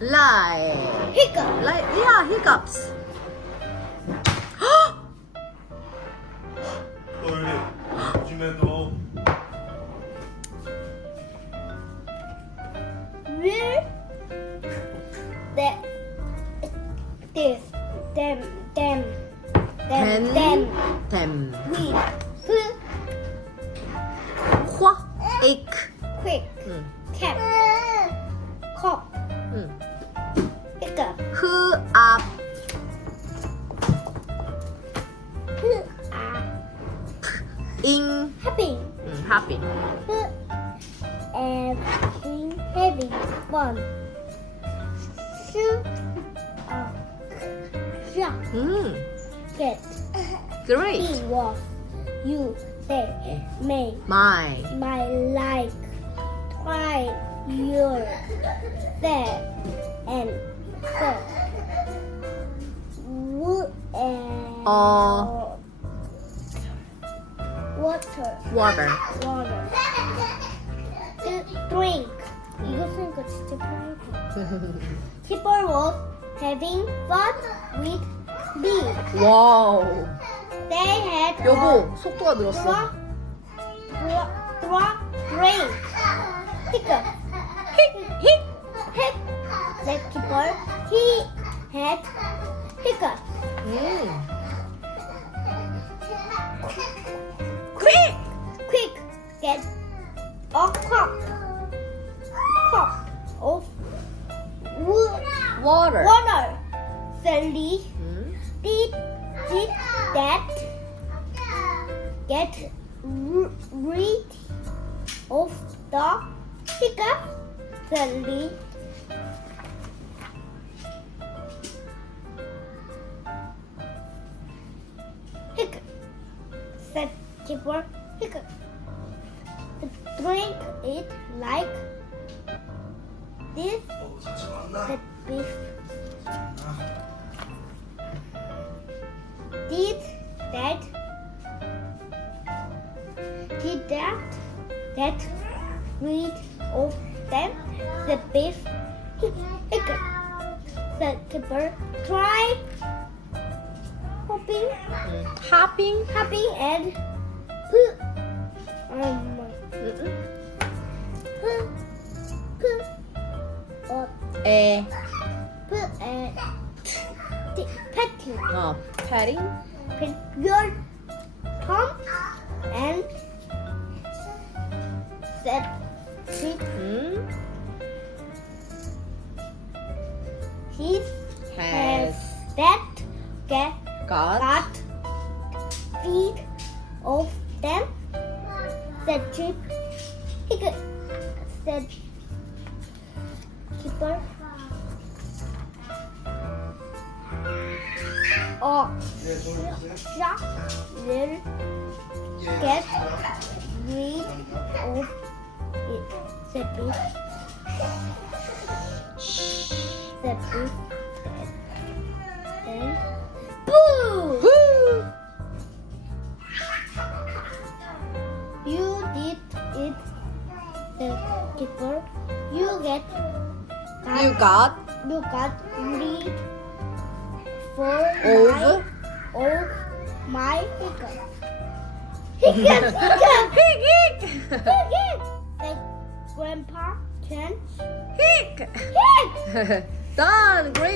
Like. Hiccup. Like, yeah, hiccups. 똘리 요즘에도 Will that this them Them. Them. we Khoa. Ick. quick 응. cap cop 응. hiccup Who up. who are In. having Happy. who having fun shoot shot get Great. he was you they may My. my like try your that and so wood and Or. water Water. water to drink 이거 쓰니까 진짜 편하고 Keeper was having fun with me 와우. they had 여보, 속도가 늘었어. drink hiccup hit the keeper he had hiccup quick get a cup of Water. water Sally did that get rid of the hiccup Sally hiccup said keeper hiccup drink it like this 같이 만나. the beef did that rid of them the beef hiccup the keeper try hopping and put 에. put a petting Patting. put your thumb and set it his Has that get got feet of them the chip hiccup the keeper or shark will get rid of it the beef then boo you did it the keeper you got You got rid for Of? my hiccup hiccup hiccup like grandpa can Hick. hick Done. Great.